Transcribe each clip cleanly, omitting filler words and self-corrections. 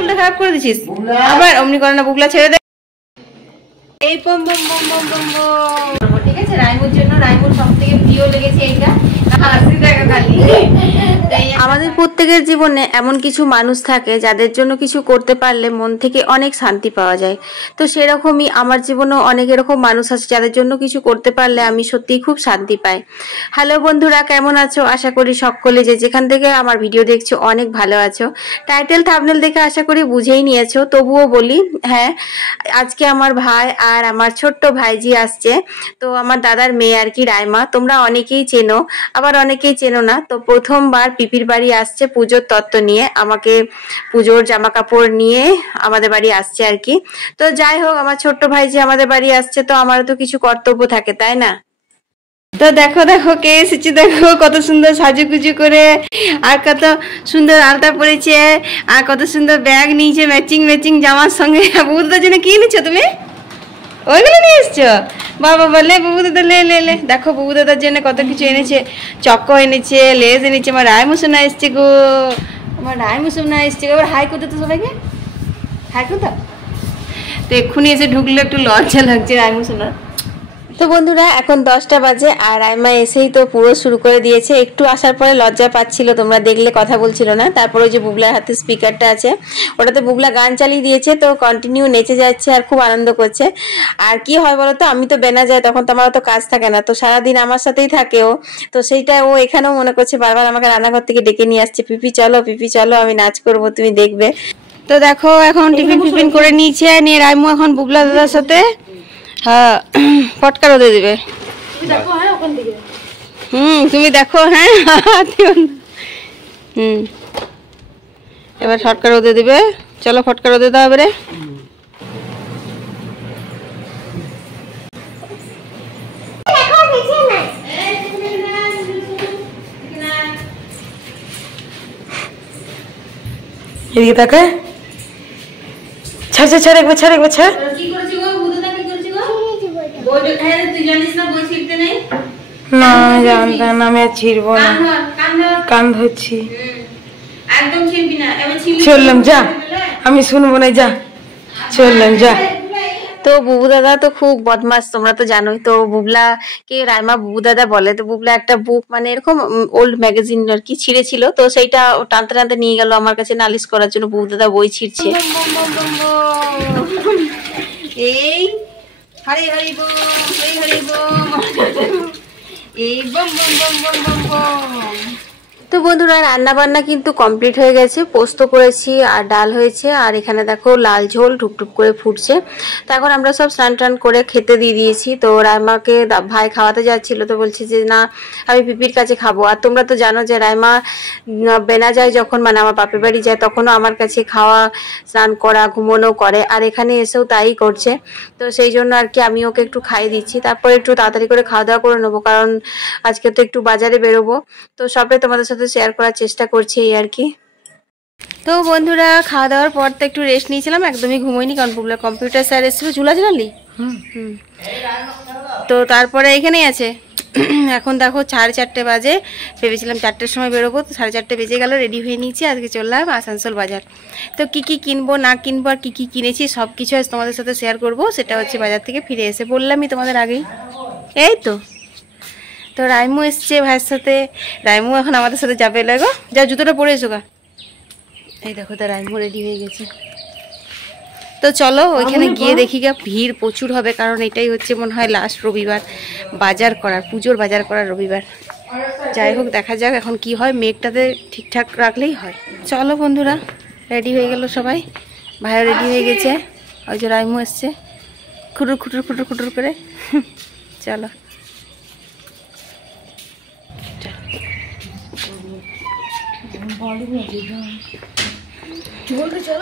চুলটা খারাপ করে দিছিস আবার অমনি করে না বুগলা ছেড়ে দে এই বম বম বম বম বম বম ঠিক আছে রাইমুর জন্য রাইমুর সবথেকে প্রিয় লেগেছে এইটা হাসি দেখা খালি আমাদের প্রত্যেকের জীবনে এমন কিছু মানুষ থাকে যাদের জন্য কিছু করতে পারলে মন থেকে অনেক শান্তি পাওয়া যায় তো সেরকমই আমার জীবনেও অনেক এরকম মানুষ আছে যাদের জন্য কিছু করতে পারলে আমি সত্যিই খুব শান্তি পাই হ্যালো বন্ধুরা কেমন আছো আশা করি সকলে যে যেখান থেকে আমার ভিডিও দেখছো অনেক ভালো আছো টাইটেল থাম্বনেল দেখে আশা করি বুঝেই নিয়েছো তবুও বলি হ্যাঁ আজকে আমার ভাই আর আমার ছোট্ট ভাইজি আসছে তো আমার দাদার মেয়ে আর কি রাইমা তোমরা অনেকেই চেনো আবার অনেকেই চেনো না তো প্রথমবার পিপির বাড়ি আসছে পুজোর তত্ত্ব নিয়ে আমাকে পুজোর জামা কাপড় নিয়ে আমাদের বাড়ি আসছে আর কি তো যাই হোক আমার ছোট্ট ভাইজি আমাদের বাড়ি আসছে তো আমারও তো কিছু কর্তব্য থাকে তাই না তো দেখো দেখো কে এসেছে দেখো কত সুন্দর সাজুগুজু করে আর কত সুন্দর আলতা পরেছে আর কত সুন্দর ব্যাগ নিয়েছে ম্যাচিং ম্যাচিং জামার সঙ্গে বুবুদার জন্য কি নিচ্ছ তুমি ওইগুলো নিয়ে এসছো বাবা বলে বুবু দাদা লে লে লে দেখো বুবু দাদার জন্য কত কিছু এনেছে চক্কো এনেছে লেজ এনেছে আমার রায়মুসুনা এসছে গো আমার রায়মুসুনা এসছে গো এবার হাই করতে তো সবাইকে হাই করতে তো এক্ষুনি এসে ঢুকলে একটু লজ্জা লাগছে রায়মুসুনা তো বন্ধুরা এখন 10টা বাজে আর রাইমা এসেই তো পুরো শুরু করে দিয়েছে একটু আসার পরে লজ্জা পাচ্ছিল তোমরা দেখলে কথা বলছিল না তারপর ওই যে বুবলার হাতে স্পিকারটা আছে ওটাতে বুবলা গান চালিয়ে দিয়েছে তো কন্টিনিউ নেচে যাচ্ছে আর খুব আনন্দ করছে আর কি হয় বলো তো আমি তো বেনা যাই তখন তো আমার তো কাজ থাকে না তো সারাদিন আমার সাথেই থাকে ও তো সেইটা ও এখানেও মনে করছে বারবার আমাকে রান্নাঘর থেকে ডেকে নিয়ে আসছে পিপি চলো আমি নাচ করবো তুমি দেখবে তো দেখো এখন টিফিন করে নিয়েছে নিয়ে রাইমু এখন বুবলা দাদার সাথে হ্যাঁ ফটকা রোদে দিবে তুমি দেখো হ্যাঁ এবার ফটকা রোদে দিবে চলো ফটকা রোদে দাও এবারে এদিকে তাকে ছাড় একবার ছাড় না জানতাম না আমি আর ছিড়বো না কান ধরছি চললাম যা আমি শুনবো না যা চললাম যা তো বুবু দাদা তো খুব বদমাস তোমরা তো জানোই তো বুবলা কে রাইমা বুবু দাদা বলে তো বুবলা একটা বুক মানে এরকম ওল্ড ম্যাগাজিন আর কি ছিঁড়েছিল তো সেইটা টানতে টানতে নিয়ে গেল আমার কাছে নালিশ করার জন্য বুবু দাদা বই ছিঁড়ছে এই হরি হরি বম এই বম বম বম বম বম বম তো বন্ধুরা রান্না বান্না কিন্তু কমপ্লিট হয়ে গেছে পোস্ত করেছি আর ডাল হয়েছে আর এখানে দেখো লাল ঝোল ঢুকঢুক করে ফুটছে তো এখন আমরা সব স্নান টান করে খেতে দিয়ে দিয়েছি তো রাইমাকে ভাই খাওয়াতে যাচ্ছিল তো বলছে যে না আমি পিপির কাছে খাবো আর তোমরা তো জানো যে রাইমা বেনা যায় যখন মানে আমার বাপের বাড়ি যায় তখনও আমার কাছে খাওয়া স্নান করা ঘুমোনো করে আর এখানে এসেও তাই করছে তো সেই জন্য আর কি আমি ওকে একটু খাইয়ে দিচ্ছি তারপর একটু তাড়াতাড়ি করে খাওয়া দাওয়া করে নেবো কারণ আজকে তো একটু বাজারে বেরোবো তো সবে তোমাদের সাথে শেয়ার করার চেষ্টা করছি এই আর কি তো বন্ধুরা খাওয়া দাওয়ার পর তো একটু রেস্ট নিয়েছিলাম একদমই ঘুমোইনি কারণ কম্পিউটার স্যার এসেছিল ঝুলা ঝুলালি তো তারপরে এখানেই আছে এখন দেখো 4:30 বাজে ভেবেছিলাম 4টের সময় বেরোবো তো 4:30 বেজে গেল রেডি হয়ে নিয়েছি আজকে চললাম আসানসোল বাজার তো কি কিনবো না কিনবো আর কি কিনেছি সব কিছু আজ তোমাদের সাথে শেয়ার করবো সেটা হচ্ছে বাজার থেকে ফিরে এসে বললামই তোমাদের আগেই এই তো রাইমু এসছে ভাইয়ের সাথে রাইমু এখন আমাদের সাথে যাবে লাগো যা জুতোটা পরে এসো গা এই দেখো তো রাইমু রেডি হয়ে গেছে তো চলো ওইখানে গিয়ে দেখি গা ভিড় প্রচুর হবে কারণ এটাই হচ্ছে মনে হয় লাস্ট রবিবার বাজার করার পুজোর বাজার করার রবিবার যাই হোক দেখা যাক এখন কি হয় মেঘটাতে ঠিকঠাক রাখলেই হয় চলো বন্ধুরা রেডি হয়ে গেল সবাই ভাইও রেডি হয়ে গেছে ওই যে রাইমু এসছে খুটুর করে চলো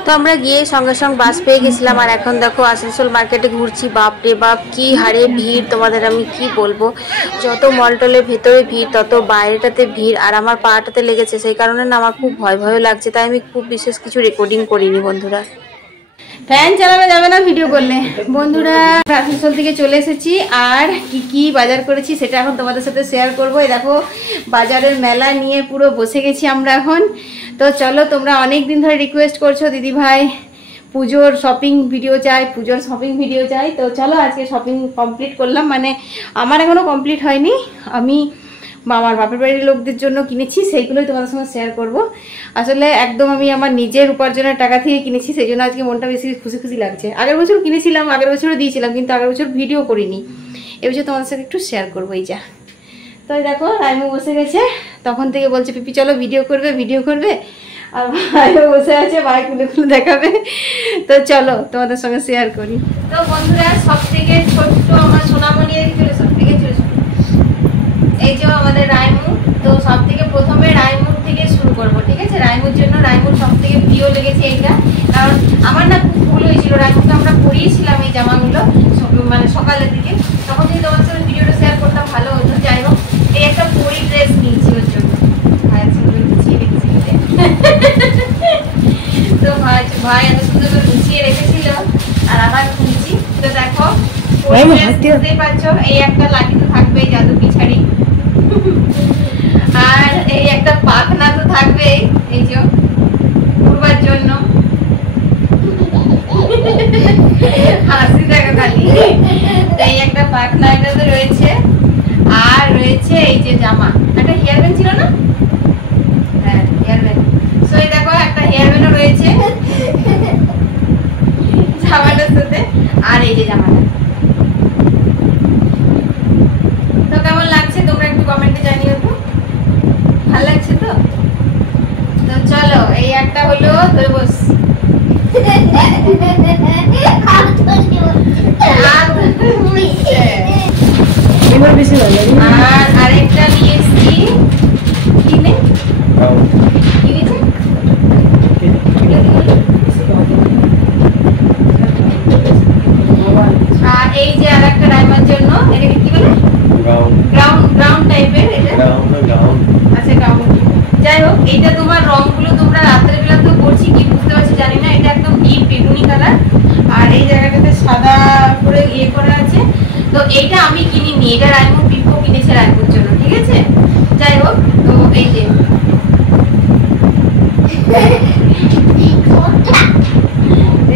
তো আমরা গিয়ে সঙ্গে সঙ্গে বাস পেয়ে গেছিলাম আর এখন দেখো আসানসোল মার্কেটে ঘুরছি বাপ রে বাপ কি হারে ভিড় তোমাদের আমি কি বলবো যত মলটলের ভেতরে ভিড় তত বাইরেটাতে ভিড় আর আমার পাটাতে লেগেছে সেই কারণে না আমার খুব ভয় লাগছে তাই আমি খুব বিশেষ কিছু রেকর্ডিং করিনি বন্ধুরা ফ্যান চালানো যাবে না ভিডিও করলে বন্ধুরা আসানসোল থেকে চলে এসেছি আর কি বাজার করেছি সেটা এখন তোমাদের সাথে শেয়ার করবো এই দেখো বাজারের মেলা নিয়ে পুরো বসে গেছি আমরা এখন তো চলো, তোমরা অনেক দিন ধরে রিকোয়েস্ট করছো দিদি ভাই পুজোর শপিং ভিডিও চাই, তো চলো আজকে শপিং কমপ্লিট করলাম। মানে আমার এখনো কমপ্লিট হয়নি, আমি আমার বাপের বাড়ির লোকদের জন্য কিনেছি, সেইগুলোই তোমাদের সঙ্গে শেয়ার করব। আসলে একদম আমি আমার নিজের উপার্জনের টাকা থেকে কিনেছি, সেই জন্য আজকে মনটা বেশি খুশি লাগছে। আগের বছর কিনেছিলাম, আগের বছরও দিয়েছিলাম, কিন্তু আগের বছর ভিডিও করিনি, এবছর তোমাদের সাথে একটু শেয়ার করবো। এই যা, তো দেখো রাইমু বসে গেছে, তখন থেকে বলছে পিপি চলো ভিডিও করবে, আর ভাইও বসে আছে, ভাই খুলে দেখাবে। তো চলো তোমাদের সঙ্গে শেয়ার করি। তো বন্ধুরা, সব থেকে ছোট্ট আমার সোনামণি, সব থেকে ছোট এই যে আমাদের রাইমু। তো সব থেকে প্রথমে রাইমুর থেকে শুরু করবো, ঠিক আছে? রাইমুর জন্য, রাইমুর সব থেকে প্রিয় লেগেছে এইটা, কারণ আমার না খুব ভুল হয়েছিল, রাইমুকে আমরা পরিয়েছিলাম এই জামাগুলো মানে সকালের দিকে, তখন যদি তোমার সাথে ভিডিওটা শেয়ার করতাম ভালো হতো। যাই হোক, এই একটা পরি ড্রেস নিয়েছি ওর জন্য, ভাইয়ের সঙ্গে গুছিয়ে রেখেছি। তো ভাই এত সুন্দর করে গুছিয়ে রেখেছিল, আর আবার খুঁজছি। তো দেখো, বুঝতেই পারছো, এই একটা লাঠি তো থাকবেই, জাদু পিছাড়ি, আর এই একটা পাখনা তো থাকবেই, এই যে পূর্বার জন্য হাসি দেখা খালি। এই একটা পাখনা এটা তো রয়েছে, আর রয়েছে এই যে জামা, একটা হেয়ার ব্যান্ড ছিল না? হ্যাঁ, হেয়ার ব্যান্ড। সো এই দেখো একটা হেয়ার ব্যান্ডও রয়েছে জামাটার সাথে, আর এই যে জামাটা। তো কেমন লাগছে তোমরা একটু কমেন্টে জানিও তো, ভালো লাগছে তো? তো চলো, এই একটা হলো ধরে বস, আর আরেকটা নিয়ে এসছি কিনে, আর এই যে আরেকটা রাইমার জন্য, এটাকে কি বলে? গ্রাউন্ড টাইপের, এটা আচ্ছা গ্রাউন্ড। যাই হোক, এইটা তোমার রংগুলো তোমরা রাতের বেলা তো করছি কি বুঝতে পারছি জানি না, এটা একদম ডিপ বেগুনি কালার, আর এই জায়গাটাতে সাদা করে ইয়ে করা আছে। তো এইটা আমি কিনিনি, এটা রাইমু পিপো কিনেছে রাইমুর জন্য, ঠিক আছে? যাই হোক, তো এই যে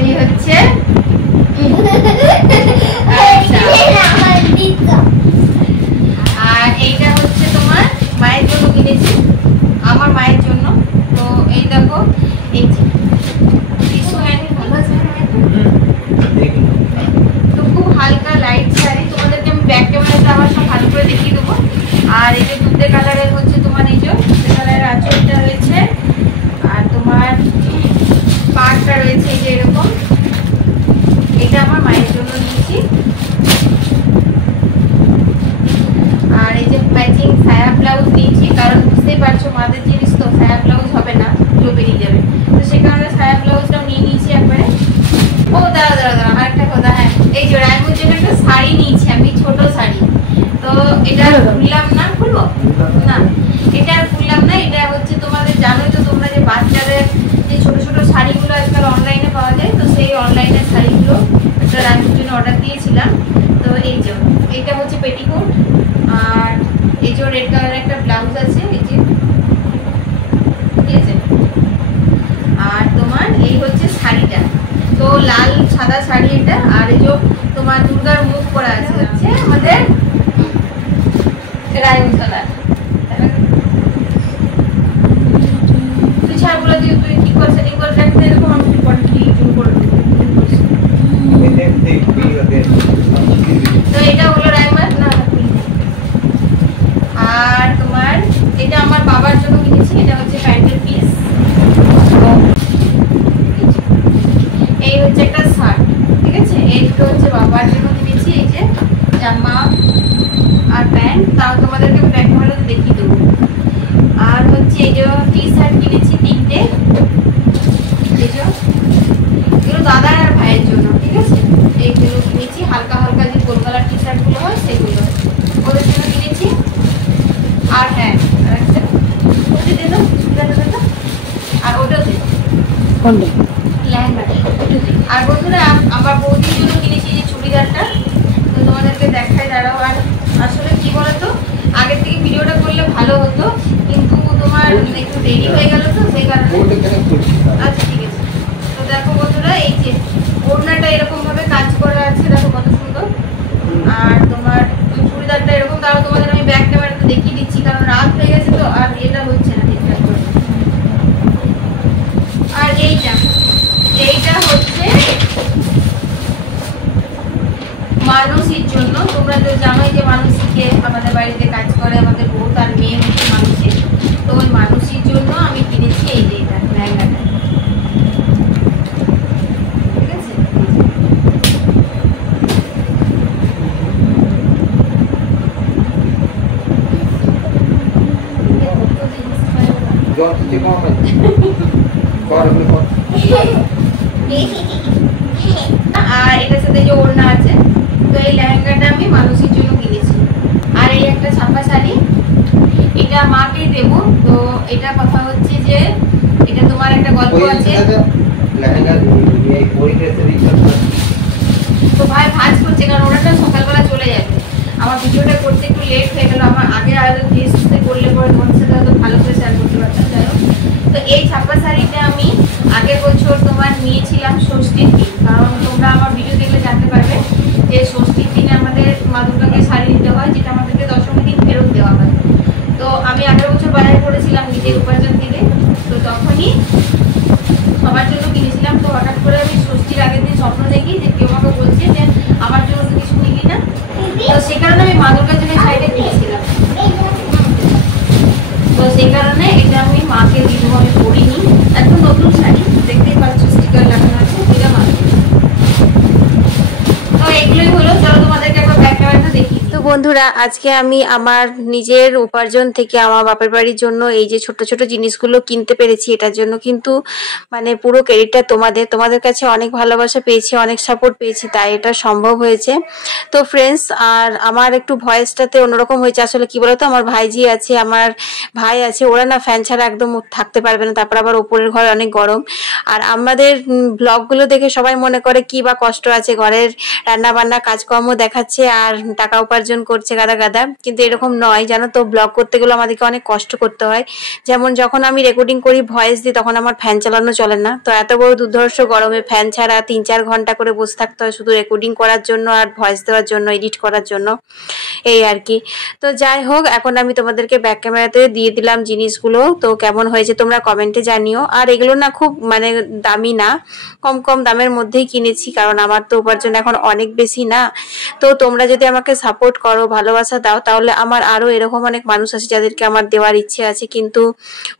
এই হচ্ছে আর এইটা হচ্ছে তোমার মায়ের জন্য কিনেছি, আমার মায়ের জন্য। তো এই দেখো, এই যে তো খুব হালকা লাইট শাড়ি, তোমাদেরকে আমি ব্যাক ক্যামেরাতে আবার সব ভালো করে দেখিয়ে দেবো। আর এই যে দুধে কালারের হচ্ছে তোমার এই যে দুধে কালারের আঁচলটা রয়েছে, আর তোমার পাড়টা রয়েছে এই যে এরকম। এটা আমার মায়ের জন্য নিয়েছি। আর এই যে ম্যাচিং সায়া ব্লাউজ নিয়েছি, কারণ বুঝতেই পারছো মাদের জিনিস তো সায়া ব্লাউজ হবে না, পুরো বেরিয়ে যাবে, তো সে কারণে সায়া ব্লাউজটাও নিয়ে নিয়েছি একবারে। ও দাঁড়া আরেকটা কথা, হ্যাঁ এই যে রাইমুর জন্য একটা শাড়ি নিয়েছি আমি, ছোট শাড়ি। তো এটা খুললাম না, খুলবো না, এটা আর খুললাম না। এটা হচ্ছে তোমাদের জানোই তো তোমরা যে বাচ্চাদের যে ছোট ছোট শাড়িগুলো আজকাল অনলাইনে পাওয়া যায়, তো সেই অনলাইনের শাড়িগুলো একটা রাইমুর জন্য অর্ডার দিয়েছিলাম। তো এই যে এইটা হচ্ছে পেটিকোট, আর এই যে রেড কালারের একটা ব্লাউজ আছে, এই যে ঠিক আছে। আর তোমার এই হচ্ছে শাড়িটা, তো লাল সাদা শাড়ি এটা, আর এই যে তোমার দুর্গার মুখ করা আছে হচ্ছে আমাদের রাইমু কালার। তুই ছাড়গুলো দিয়ে তুই ঠিক করে সেটিং করে রাখতে, এরকম আমি পরে কি জুম করে দেবো। তো এটা হলো রাইমার না। আর তোমার এটা আমার বাবার জন্য কিনেছি, এটা হচ্ছে প্যান্টের পিস। এই হচ্ছে একটা শার্ট, ঠিক আছে? এই দুটো হচ্ছে বাবার জন্য কিনেছি, এই যে জামা আর প্যান্ট, তাও তোমাদেরকে ব্যাক ক্যামেরাতে দেখিয়ে দেবো। আর হচ্ছে এই যে টি শার্ট কিনেছি তিনটে, এই যে এগুলো দাদার আর ভাইয়ের জন্য, ঠিক আছে? এইগুলো কিনেছি, হালকা হালকা যে গোল কালার টি শার্ট গুলো হয় সেগুলো ওদের জন্য কিনেছি। আর হ্যাঁ আর ওটাও দেবো লেহেঙ্গাটা। আর বন্ধুরা, আমার বৌদির জন্য কিনেছি যে চুড়িদারটা, তো তোমাদেরকে দেখাই দাঁড়াও। আর আসলে কি বলতো, আগের থেকে ভিডিওটা করলে ভালো হতো, কিন্তু তোমার একটু দেরি হয়ে গেল তো সেই কারণে। আচ্ছা ঠিক আছে। তো দেখো বন্ধুরা, এই যে ওড়নাটা এরকম ভাবে কাজ করা আছে, দেখো কত সুন্দর। আর তোমার চুড়িদারটা এরকম, তাও তোমাদের আমি ব্যাক ক্যামেরাতে দেখিয়ে দিচ্ছি, কারণ রাত হয়ে গেছে তো আর এটা হচ্ছে না ঠিকঠাক করে। আর এইটা হচ্ছে মানসীর জন্য। তোমরা তো জানোই যে মানসীকে আমাদের বাড়িতে কাজ করে, আমাদের বউ তার মেয়ে হচ্ছে মানসী। তো ওই মানসীর জন্য আমি কিনেছি এই যে এটা লেহেঙ্গাটা, ঠিক আছে। আর এটার সাথে যে ওড়না আছে, তো এই লেহেঙ্গাটা আমি মানসীর জন্য কিনেছি। আর এই একটা ছাপা শাড়ি, এটা মাকে দেবো। তো এটা কথা হচ্ছে যে এটা তোমার একটা গল্প আছে। তো ভাই ভাজ করছে, কারণ ওটা সকালবেলা চলে যাবে। আমার ভিডিওটা করতে একটু লেট হয়ে গেল, আমার আগে আলাদা ড্রেসে করলে পরে তোমার সাথে হয়তো ভালো করে শেয়ার করতে পারতাম। যাই হোক, তো এই ছাপা শাড়িটা আমি আগের বছর তোমার নিয়েছিলাম ষষ্ঠীর দিন, কারণ তোমরা আমার ভিডিও দেখলে জানতে পারবে যে ষষ্ঠীর দিনে আমাদের মা দুর্গাকে শাড়ি দিতে হয়, যেটা আমাদেরকে দশমীর দিন ফেরত দেওয়া হয়। তো আমি আগের বছর বাজার করেছিলাম নিজের উপার্জন থেকে, তো তখনই সবার জন্য কিনেছিলাম। তো হঠাৎ করে আমি ষষ্ঠীর আগের দিন স্বপ্ন দেখি যে কেউ আমাকে বলছে যে আমার জন্য তো কিছু নিলি না। তো সে কারণে আমি মা দুর্গার জন্য শাড়িটা কিনেছিলাম। তো সেই কারণে এটা আমি মাকে দিব, আমি পরিনি। একদম নতুন শাড়ি, দেখতেই পাচ্ছ স্টিকার লাগানো আছে, এটা মা। তো এগুলোই হলো, চলো তোমাদেরকে একবার ব্যাক ক্যামেরাটা দেখি। তো বন্ধুরা, আজকে আমি আমার নিজের উপার্জন থেকে আমার বাপের বাড়ির জন্য এই যে ছোট ছোট জিনিসগুলো কিনতে পেরেছি, এটার জন্য কিন্তু মানে পুরো ক্রেডিটটা তোমাদের কাছে অনেক ভালোবাসা পেয়েছি, অনেক সাপোর্ট পেয়েছি, তাই এটা সম্ভব হয়েছে। তো ফ্রেন্ডস, আর আমার একটু ভয়েসটাতে অন্যরকম হয়েছে। আসলে কি বলতো, আমার ভাইজি আছে, আমার ভাই আছে, ওরা না ফ্যান ছাড়া একদম থাকতে পারবে না, তারপর আবার ওপরের ঘরে অনেক গরম। আর আমাদের ব্লগগুলো দেখে সবাই মনে করে কি বা কষ্ট আছে, ঘরের রান্না বান্না কাজকর্ম দেখাচ্ছে আর টাকা উপার্জন করছে গাদা গাদা, কিন্তু এরকম নয় জানো তো। ব্লগ করতে গেলে আমাদেরকে অনেক কষ্ট করতে হয়। যেমন যখন আমি রেকর্ডিং করি, ভয়েস দিই, তখন আমার ফ্যান চালানো চলে না। তো এত বড় দুর্ধর্ষ গরমে ফ্যান ছাড়া 3-4 ঘন্টা করে বসে থাকতে হয় শুধু রেকর্ডিং করার জন্য আর ভয়েস দেওয়ার জন্য, এডিট করার জন্য, এই আর কি। তো যাই হোক, এখন আমি তোমাদেরকে ব্যাক ক্যামেরাতে দিয়ে দিলাম জিনিসগুলো। তো কেমন হয়েছে তোমরা কমেন্টে জানিও। আর এগুলো না খুব মানে দামি না, কম কম দামের মধ্যেই কিনেছি, কারণ আমার তো উপার্জন এখন অনেক বেশি না। তো তোমরা যদি আমাকে সাপোর্ট করো, ভালোবাসা দাও, তাহলে আমার আরো এরকম অনেক মানুষ আছে যাদেরকে আমার দেওয়ার ইচ্ছে আছে, কিন্তু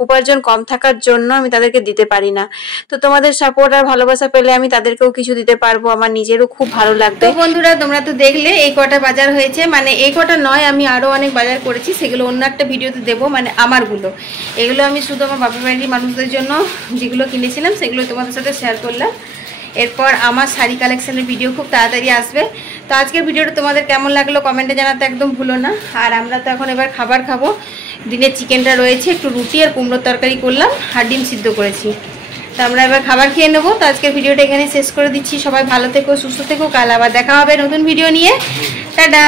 উপার্জন কম থাকার জন্য আমি তাদেরকে দিতে পারি না। তো তোমাদের সাপোর্ট আর ভালোবাসা পেলে আমি তাদেরকেও কিছু দিতে পারবো, আমার নিজেরও খুব ভালো লাগবে। তো বন্ধুরা, তোমরা তো দেখলে এই কটা বাজার হয়েছে, মানে এই কটা নয়, আমি আরো অনেক বাজার করেছি, সেগুলো অন্য একটা ভিডিওতে দেবো। মানে আমারগুলো, এগুলো আমি শুধু আমার বাপের বাড়ির মানুষদের জন্য যেগুলো কিনেছিলাম সেগুলো তোমাদের সাথে শেয়ার করলাম। এরপর আমার শাড়ি কালেকশনের ভিডিও খুব তাড়াতাড়ি আসবে। তো আজকের ভিডিওটা তোমাদের কেমন লাগলো কমেন্টে জানাতে একদম ভুলো না। আর আমরা তো এখন এবার খাবার খাবো। দিনের চিকেনটা রয়েছে, একটু রুটি আর কুমড়োর তরকারি করলাম, আর ডিম সিদ্ধ করেছি। তো আমরা এবার খাবার খেয়ে নেবো। তো আজকের ভিডিওটা এখানে শেষ করে দিচ্ছি। সবাই ভালো থেকো, সুস্থ থেকো, কাল আবার দেখা হবে নতুন ভিডিও নিয়ে। টাটা।